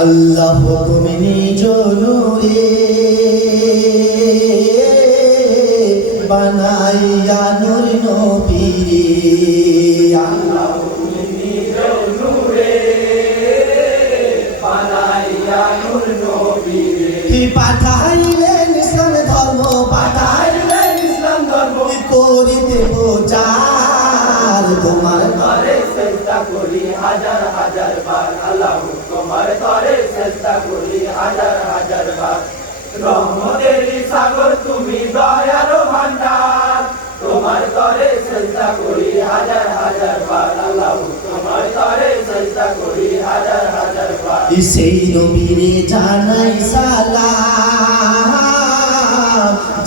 আল্লাহ হুকুম নিজ নূরে বানাইয়া নূর নবীরে আল্লাহ হুকুম নিজ নূরে বানাইয়া নূর নবীরে পাঠাইলেন ইসলাম ধর্ম পাঠাইলেন ইসলাম ধর্ম করিতে প্রচার তোমার তরে চেষ্টা করি হাজার হাজার বার আল্লাহ তোমার তরে চেষ্টা করি হাজার হাজার বার রহমতের সাগর তুমি দয়ার ভান্ডার তোমার তরে চেষ্টা করি হাজার হাজার বার আল্লাহ তোমার তরে চেষ্টা করি হাজার হাজার বার সেই নবীরে জানাই সালাম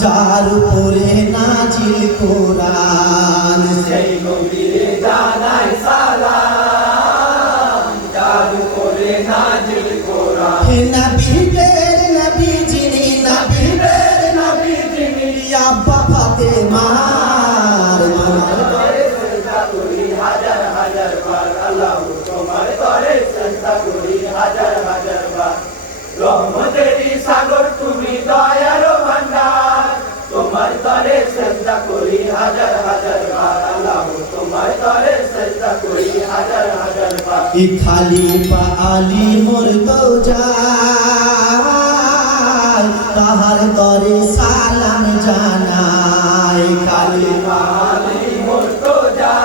যার উপরে নাজিল কোরআন সেই নবীরে জানাই সালাম যার উপরে নাজিল কোরআন হে নবীদের নবী যিনি নবীদের নবী যিনি আব্বা ফাতেমার তোমার তরে চেষ্টা করি হাজার হাজার বার আল্লাহ তোমার তরে চেষ্টা করি হাজার হাজার বার রহমতের সাগর তুমি দয়ার ভান্ডার তোমার তরে চেষ্টা করি হাজার হাজার বার আল্লাহ তোমার তরে চেষ্টা করি হাজার হাজার বার খলিফা আলী মুর্তজা তাহার তরে সালাম জানাই খলিফা আলী মুর্তজা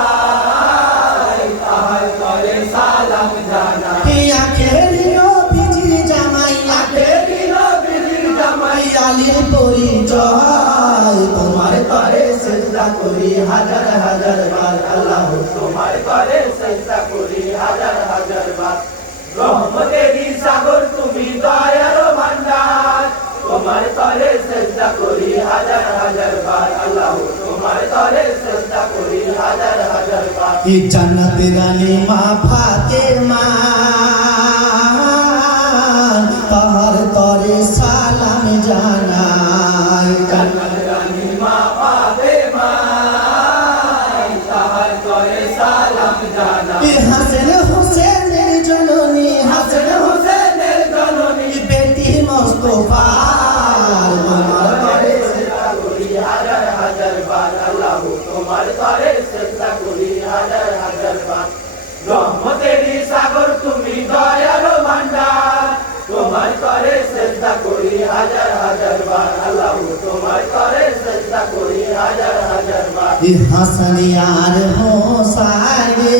তাহার তরে সালাম জানাই আখেরিও বিজির জামাই আখেরিও বিজির জামাই আলীর পরিচয় তোমার তরে চেষ্টা করি হাজার হাজার বার আল্লাহ তোমার তরে চেষ্টা করি হাজার হাজার বার রহমতের সাগর তুমি দয়ার ভান্ডার তোমার তরে চেষ্টা করি হাজার হাজার বার আল্লাহ তোমার তরে চেষ্টা করি হাজার হাজার বার জান্নাতের রানী মা ফাতেমা তাহার তরে সালাম জানাই জান্নাতের রানী মা ফাতেমা তাহার তরে সালাম জানাই হাসান হোসেনের জননী হাসান হোসেনের জননী বেটি মুস্তাফার তোমার তরে চেষ্টা করি হাজার হাজার বার আল্লাহ তোমার তরে চেষ্টা করি হাজার হাজার বার রহমতের সাগর তুমি দয়ার ভান্ডার তোমার তরে চেষ্টা করি হাজার হাজার বার আল্লাহ তোমার তরে চেষ্টা করি হাজার হাজার বার হাসান আর হোসাইনে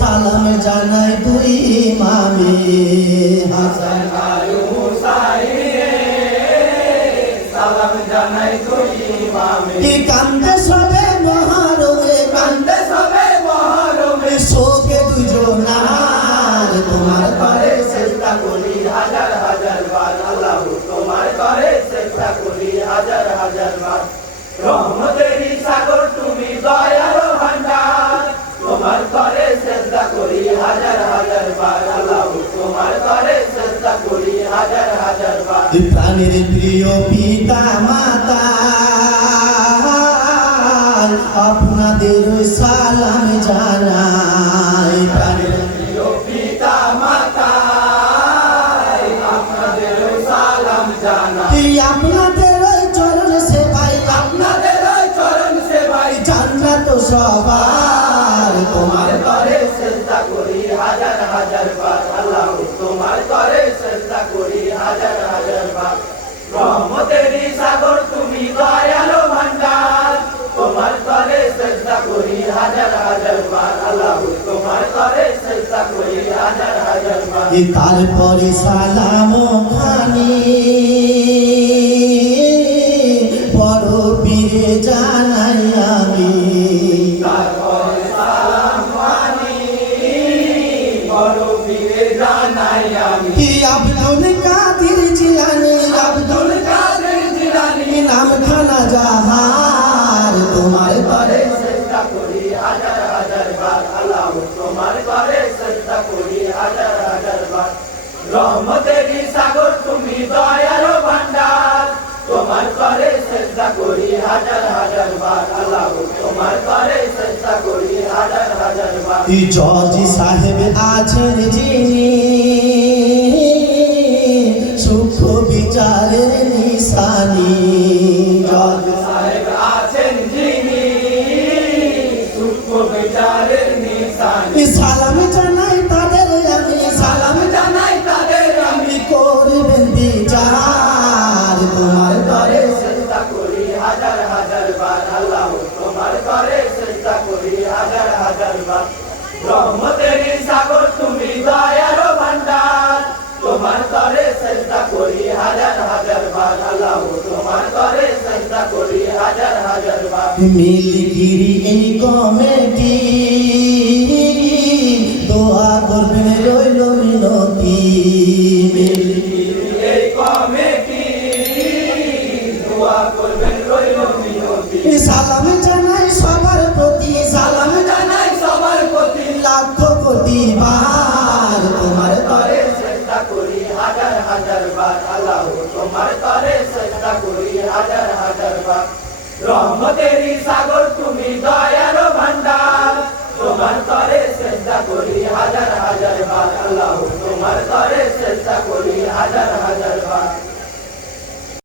সালাম জানাই দুই ইমামে হাসান আর হোসাইনে সালাম জানাই দুই ইমামে কান্দে সবে মহারমে কান্দে সবে মহারমে শোকে দুজনার তোমার তরে চেষ্টা করি হাজার হাজার বার আল্লাহ তোমার তরে চেষ্টা করি হাজার হাজার বার রহমতের সাগর তুমি দয়ার ভান্ডার তোমার তরে চেষ্টা করি হাজার হাজার বার আল্লাহ তোমার তরে চেষ্টা করি হাজার হাজার বার প্রাণের প্রিয় পিতা মাতা আপনাদের সালাম জানাই প্রাণের প্রিয় পিতা মাতা আপনাদের সালাম জানাই আপনাদের চরণ সেবাই আপনাদের চরণ সেবাই জান্নাত সবার তোমার তরে চেষ্টা করি হাজার হাজার বার আল্লাহ তোমার তরে চেষ্টা করি হাজার হাজার বার রহমতের সাগর তুমি দয়াল ভান্ডার তোমার তরে চেষ্টা করি হাজার হাজার বার আল্লাহ তোমার তরে চেষ্টা করি হাজার হাজার বার তারপরে সালাম খানি বড় পীরে জানাই আমি তারপরে সালাম খানি বড় পীরে জানাই আমি আব্দুল কাদের জিলানী আব্দুল কাদের জিলানী নাম খানা জাহার তোমার তরে চেষ্টা করি হাজার হাজার বার আল্লাহ তোমার তরে চেষ্টা করি হাজার হাজার বার রহমতের সাগর তুমি দয়ার ভান্ডার তোমার তরে চেষ্টা করি হাজার হাজার বার আল্লাহ তোমার তরে চেষ্টা করি হাজার হাজার বার জজ সাহেব আছেন যিনি সূক্ষ্ম বিচারের নিশানি জজ সাহেব আছেন যিনি সূক্ষ্ম বিচারের নিশানি সালাম জানাই তাদের আমি সালাম জানাই তাদের আমি করবেন বিচার তোমার তরে চেষ্টা করি হাজার হাজার বার আল্লাহ তোমার তরে চেষ্টা করি হাজার হাজার বার রহমতের সাগর তুমি দয়ার ভান্ডার তোমার তরে চেষ্টা করি হাজার হাজার বার আল্লাহ তোমার তরে চেষ্টা করি হাজার হাজার বার মিলগিরি এই কমিটি দোয়া করবেন রইল মিনতি এই কমিটি দোয়া করবেন রইল মিনতি সালাম জানাই সবার প্রতি সালাম জানাই সবার প্রতি লাখ কোটি বার তোমার তরে চেষ্টা করি হাজার হাজার বার আল্লাহ তোমার তরে চেষ্টা করি হাজার হাজার বার রহমতের সাগর তুমি দয়ার ভান্ডার